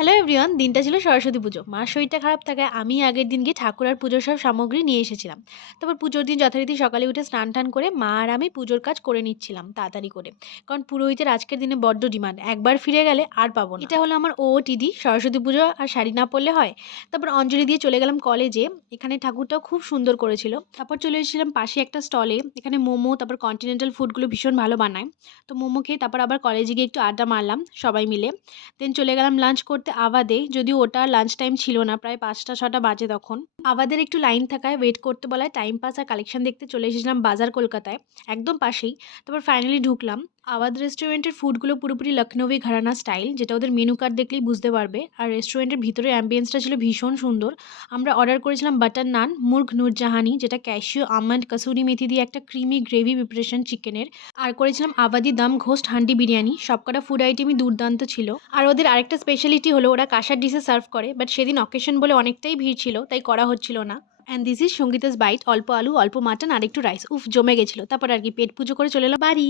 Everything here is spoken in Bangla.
হ্যালো এভরিওয়ান, দিনটা ছিল সরস্বতী পুজো। মার শরীরটা খারাপ থাকায় আমি আগের দিন গিয়ে ঠাকুর আর পুজোর সব সামগ্রী নিয়ে এসেছিলাম। তারপর পুজোর দিন যথারীতি সকালে উঠে স্নান-টান করে মা আর আমি পুজোর কাজ করে নিচ্ছিলাম তাড়াতাড়ি করে। কারণ পুরোহিতের আজকের দিনে বড্ড ডিমান্ড। একবার ফিরে গেলে আর পাবো না। এটা হলো আমার ওওটিডি, সরস্বতী পুজো আর শাড়ি না পরলে হয়? তারপর অঞ্জলি দিয়ে চলে গেলাম কলেজে। এখানে ঠাকুরটাও খুব সুন্দর করেছিল। তারপর চলে এসেছিলাম পাশে একটা স্টলে। এখানে মোমো, তারপর কন্টিনেন্টাল ফুডগুলো ভীষণ ভালো বানায়। তো মোমো খেয়ে তারপর আবার কলেজে গিয়ে একটু আড্ডা মারলাম সবাই মিলে। দেন চলে গেলাম লাঞ্চ করতে আবাদে। যদিও ওটা লাঞ্চ টাইম ছিল না, প্রায় ৫টা-৬টা বাজে তখন। আবাদের একটু লাইন থাকায় ওয়েট করতে বলায় টাইম পাস আর কালেকশন দেখতে চলে এসেছিলাম বাজার কলকাতায়, একদম পাশেই। তারপর ফাইনালি ঢুকলাম। আবাদ রেস্টুরেন্টের ফুডগুলো পুরোপুরি লখনৌই ঘরানা স্টাইল, যেটা ওদের মেনু কার্ড দেখলেই বুঝতে পারবে। আর রেস্টুরেন্টের ভিতরের অ্যাম্বিয়েন্সটা ছিল ভীষণ সুন্দর। আমরা অর্ডার করেছিলাম বাটার নান, মুর্গ নুরজাহানি, যেটা ক্যাশিউ, আমন্ড, কাসুরি মেথি দিয়ে একটা ক্রিমি গ্রেভি প্রিপারেশন চিকেনের। আর করেছিলাম আবাদি দম ঘোস্ট হান্ডি বিরিয়ানি। সবকটা ফুড আইটেমই দুর্দান্ত ছিল। আর ওদের আরেকটা স্পেশালিটি হলো ওরা কাঁসার ডিশে সার্ভ করে, বাট সেদিন অকেশন বলে অনেকটাই ভিড় ছিল, তাই করা হচ্ছিল না। And this is Sangeeta's bite, অল্প আলু, অল্প মাটন আর একটু রাইস। উফ, জমে গেছিল। তারপর আর কি পেট পুজো করে চলে এলাম বাড়ি।